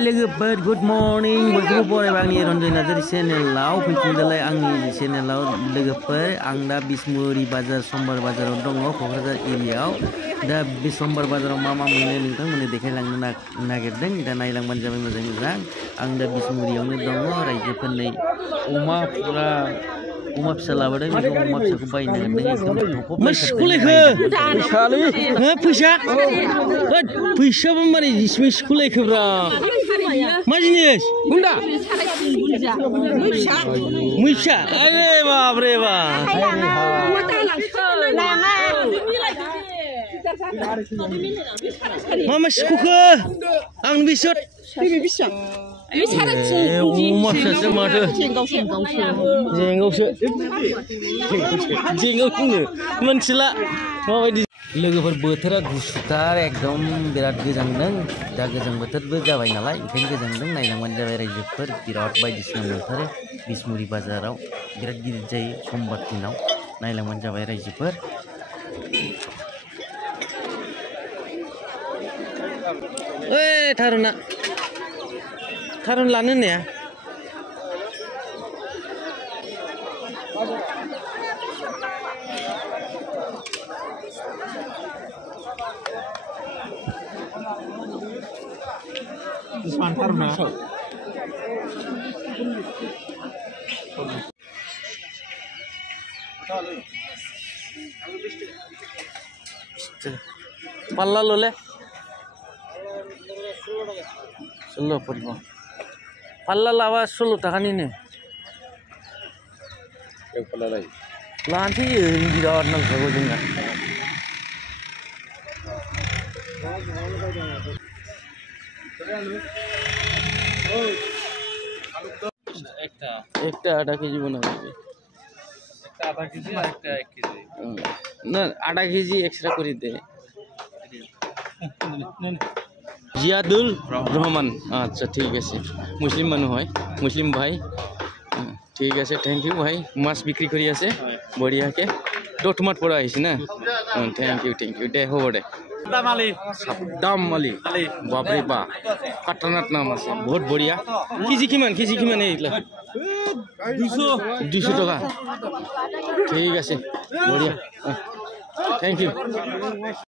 Hai logoफोर good morning बयखौबो बरायबाय आंनि रन्जय नार्जारि चेनेलाव फैफिनदोलाय आंनि चेनेलाव लोगोफोर आं दा बिसमुरि बाजार समबार बाजाराव दङ क'क्राझार एरियायाव दा बे समबार बाजाराव मा मोनो नोंथांमोननो देखायलांनो नागिरदों दा नायलांबानो जाबाय मोजाङै मोजां आं दा बिसमुरियावनो दङ रायजोफोरनै अमा फिसा लाबोदों बेखौ अमा फिसाखौ बायनो होनदों एकदम फैसाबो मारै स्कुलायखोब्रा मा जिनिस गुन्दा मै फिसा आरे बाप रे बाप मा सिखुखो आं बिसोर अमा फिसासो माथो जेंगावसो मोनथिला माबायदि लोगोफोर बोथोरा गुसुथार एकदम बिराद गोजांदों दा गोजां बोथोरबो जाबाय नालाय ओंखायनो गोजांदों नायलांबानो जाबाय रायजोफोर बिराद बायदिसिना मोनथारो बिसमुरि बाजाराव बिराद गिदिर जायो समबार दिनाव नायलांबानो जाबाय रायजोफोर ओइ थारुन लानो होननाया পাল্লা ললে 16 পড়ব পাল্লা লাবা 16 টাকানিनो एक पाल्ला लायो लानोसै बिराद नांखागौ जोंना একটা आधा केजी बनाबे একটা आधा केजी একটা 1 केजी না आधा केजी एक्स्ट्रा করে দে জিয়াদুল রহমান আচ্ছা ঠিক আছে মুসলিম মানুহ হয় মুসলিম ভাই ঠিক আছে থ্যাংক ইউ ভাই মাছ বিক্রি কৰি আছে বঢ়িয়াকে দটমাত পৰা আহিছে না থ্যাংক ইউ দে হ'ব দে সাদ্দাম আলী বাপরে বা কাটানাত নাম আছে বহুত বঢ়িয়া কেজি কিমান এইলা 200 টাকা ঠিক আছে বঢ়িয়া থ্যাংক ইউ